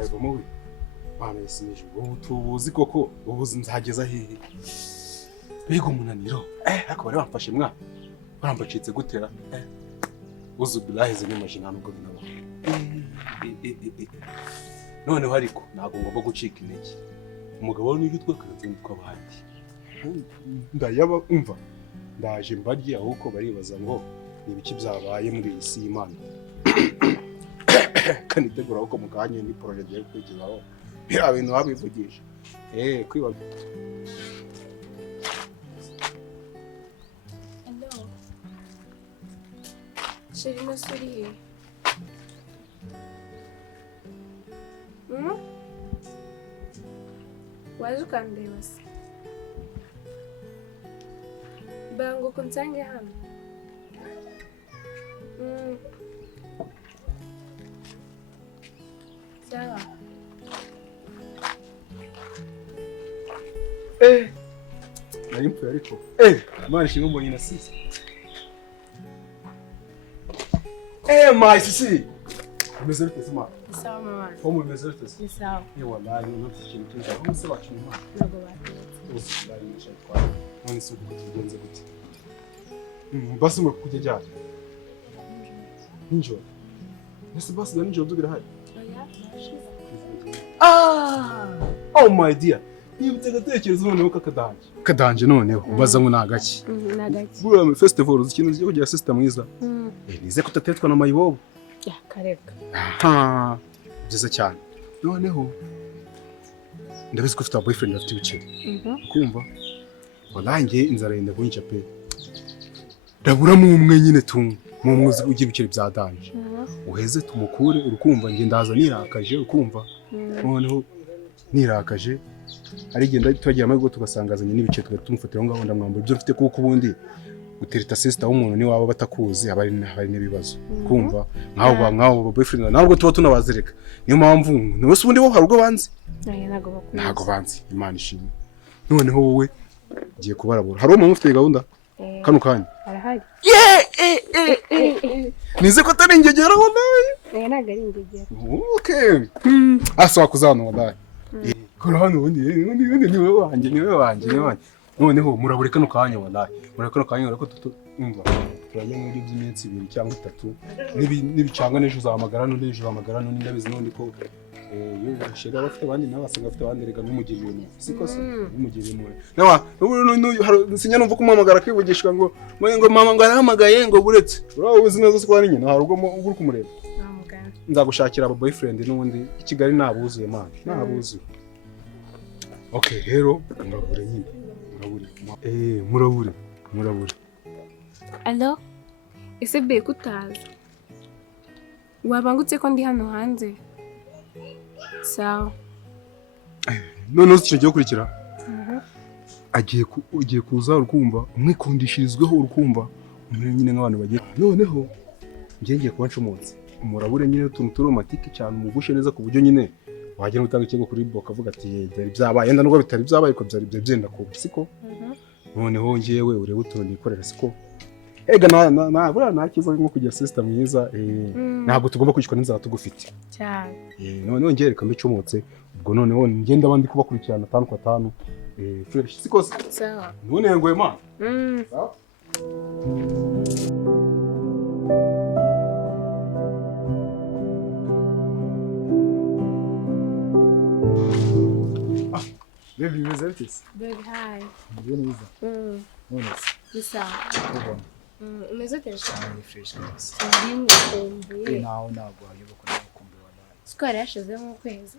uzabivamo we bana yasinije ubu tubuzi koko ubuzi nzageza hehe bego umunaniro ariko bari bamfashe mwa barambacitse gutera uzubiraheze n'imagine nubwo binabo noneho ariko ntabwo ngomba gucika intege umugabo ni gitwe karatsinda twabandi ndayaba umva ndaje mbarye ahubwo baribaza ngo ni ibiki byabaye muri iyi si y'Imana kanitegura uko muganye ni project yo kwigizaho bira bintu babivugisha kwiba Chérie, no souris. Waje ukandeba se? Bango kunsange hano. Sawa. nari mpfuye ariko Imana ishimwe mbonye nasisi my sisi umeze bite se mama Sawa mama Como umeze bite se Sawa wallahi nafite ikintu cyinshi aho se bacu mama Ntabwo batetse wallahi nisha kwa none se kugenze gute basi ngo kujya cyane Ninjoro Nese basi da ninjoro dugira hari Oh my dear Nibutse gatekereza noneho kakadanje noneho ubaza ngo nagaki nagaki buriya festival ikintu cyo kugira system mwiza nize kutatetwa na mayibobo ya kareka byiza cyane noneho ndabizi ko ufite boyfriend afite ibiceri kumva walange inzara yenda kunyica pe ndabura mu umwe nyine mu mwuzi ugira ibiceri bya danje uheze tumukure urukumva nge ndaza nirakaje urukumva noneho nirakaje arigenda twagira amahirwe tugasangazanya n'ibice tumufatira ngaho ndamwambura ibyo mfite kuko ubundi gutereta sister w'umuntu ni waba batakuzi abari n'ibibazo kumva nkaho boyfriend ntabwo tuba tunabazereka niyo mpamvu nose ubundi bo hari ubwo banzi ntago banzi Imana ishimwe noneho wowe giye kubarabura hari umuntu ufite gahunda kano kanya arahari nize ko atari ingegera ngo nawe ntago ari ingegera okay asa kuzana wallahi kora hano ubundi niwe wanjye noneho murabure kano kanya wallahi murabure kano kanya ariko umva turajya muri by'iminsi 2 cyangwa 3 n'ibicanga n'ejo uzahamagara n'ejo uzahamagara n'indabizi n'undi ko shega bafite abandi nabasanga bafite abandi rega n'umugiriye umuntu siko se n'umugiriye umuntu nawa sinya numva kumuhamagara kwivugishwa ngo mama ngo arahamagaye ngo buretse uraho uzi neza ko ari nyina hari ubwo uri kumureba nzagushakira aba boyfriend n'undi i Kigali nabuzuye man nabuzuye okay rero murabure nyine murabure Allo ese be kutaza wabangutse ko ndi hano hanze sawa none ugiye kurikira agiye kuza urukumva umwikundishirizweho urukumva muri nyine nk'abantu bagiye noneho ngiye kuba ncomotse murabure nyine utuntu turomatike cyane umugushe neza ku buryo nyine wagera utanga ikigo kuri boka avuga ati byari byabaye yenda nubwo bitari byabaye ko byari byenda ko siko noneho ngiyewe urebe utuntu nikorera siko ega na bura nakiza nko kugira system myiza ntabwo tugomba kwicwa n'inzara tugufite cyane noneho ngiye reka mbicomotse ubwo noneho ngenda abandi kubakurikirana 5 kwa 5 fresh siko sawa none ngoye ma sawa Baby, mas é isso. Baby, hi. Beleza. Vamos. Bisa. Mas eu tenho. Ah, fresh guys. Não, eu vou colocar o combo lá. Escolhe, achas um coisa.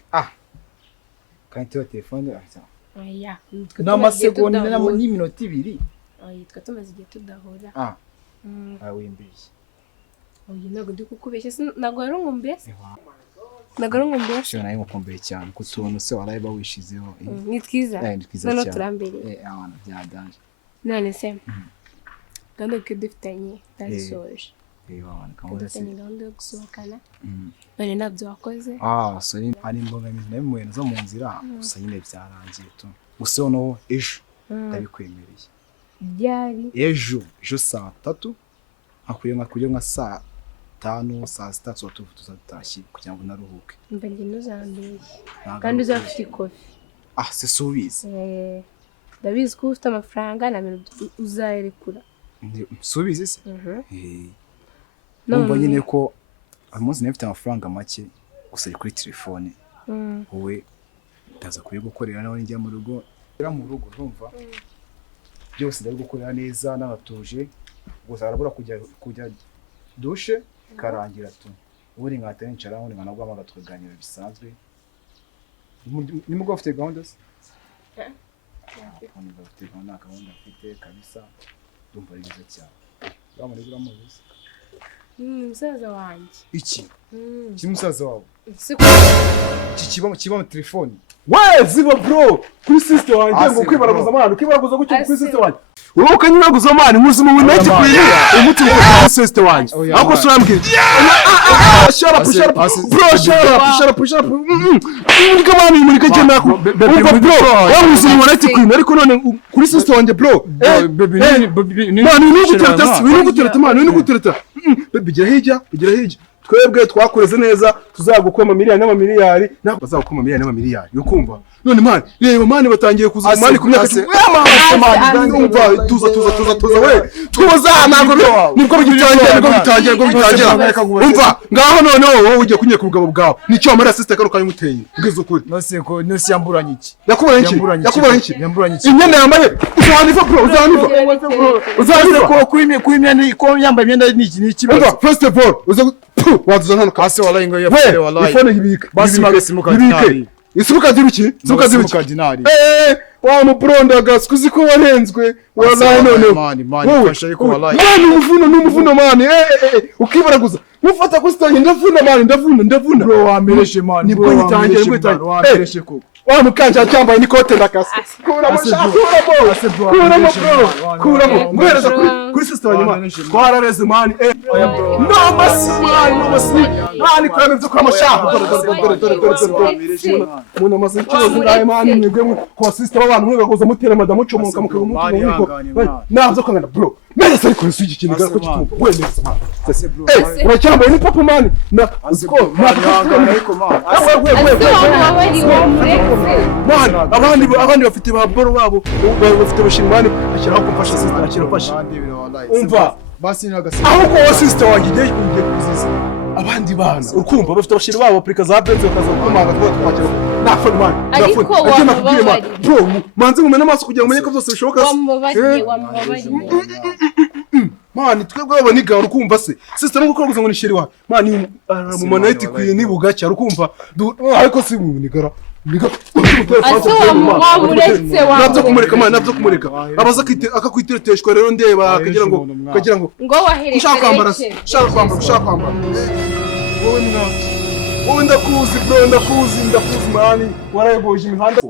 Kan teu telefone, então. Aya. Não, mas segundo nem minuto 2. Aí, tu tumaze igihe tudahura. Wimbiye. Oya, ntabwo ndi kukubeshya ntabwo ari umumbese. Ntabwo ari umumbese. Shona nayo mukombeye cyane kutuntu se warayiba wishizeho. Ni twiza. Ni twiza cyane. None turambere. Abana byadanje. None se. Gahunda ko dufitanye ndasoje. Abana kamwe se. Dufitanye gahunda yo gusohokana. None nabyo wakoze. So ari imbogamizi nabimuye zo mu nzira gusa nyine byarangiye tu. Gusa no ejo ndabikwemereye. Byari ejo saa 3 akuye nka saa 5 saa 6 tuba tuzatashye kugira ngo naruhuke. Mba njye ntuzambeshye kandi uzafite ikofi. Se subizi. Ndabizi ko ufite amafaranga na bintu uzayerekura. Subizi se? Numva nyine ko amuzi nafite amafaranga make gusa ari kuri telefone. Wowe ndaza kubigukorera nawe njya mu rugo. Urumva? Byose ndabigukorera neza n'abatuje. Gusa arabura kujya dushe karangira tu. Uri nkata nicara aho ngana bw'amaga tukaganira bisanzwe. Nimugwa ufite gahunda se? Nimugwa ufite gahunda afite kabisa. Ndumva ari byiza cyane. Bamuri buramuzi. Musaza wanjye. Iki? Ki musaza wawe? Kiba mu telefone. Ziba bro kuri sister wanjye ngo kwibaraguza amana kwibaraguza gutyo kuri sister wanjye wowe ukanyiraguza amana nkuzuma mu neti kwiye umuti wa sister wanjye ahubwo surambwira push up muri kamani muri kagenda ko bro wamuzuma mu neti kwiye ariko none kuri sister wanjye bro baby ni gutereta baby gira hirya twebwe twakoreze neza tuzagukoma miliyari n'amamiliyari nako bazagukoma miliyari n'amamiliyari yo kumva none man reba man batangiye kuza man ku myaka umva tuza we tuza ntabwo nibwo bitangiye umva ngaho none wowe ugiye kunye ku bugabo bwawe nicyo amara sister kano kanye muteye ubwiza ukuri nose yamburanye iki yakubanye iki imyenda yambaye uzaniva bro uzaniva ko kuri imyenda ko yambaye imyenda ni ikibazo first of all waduza hano kasi wallahi ngo yapfe wallahi ifone yibika basi magasimuka dinari isubuka diruki dinari wa mubronda gaskuzi ko warenzwe wallahi none mani fasha ko wallahi n'umuvuno mani ukibaraguza mufata ko sitanye ndavuna bro wamereshe mani nibwo yitangiye wamereshe ko wa mukanja cyambaye n'ikote ndakasa kuramo nguhereza kuri sister wanjye mani twarareze mani no mani kuramo byo kwa mashaho muna mazikizo zindaye mani mwebwe kwa sister abantu mwegakoza mutera madamu comoka mukamutuko navyo kangana bro meze ariko isugi kintu gara ko kitu wende mani uracyambaye ni papa mani na usko ariko mani abandi bafite ba boro babo bafite bashimani ashyiraho kumfasha sister akirafasha umva basi nagase aho ko sister wanjye igiye kuziza abandi bana ukumva bafite abashiri babo Afrika za benzo kaza kumanga twakira nafone mani ariko wamubabari bro manze ngumena amaso kugira umenye ko byose bishoboka wamubabari mani twebwe abaniga urukumva se sister ngo kuruguza ngo ni shiri wa mani mu maneti kwiye nibugacha urukumva ariko si mu nigara nabyo kumureka abaza akakwitereteshwa rero ndeba akagira ngo ushaka kwambara wowe ndakuzi bro ndakuzi mani warayoboje imihanda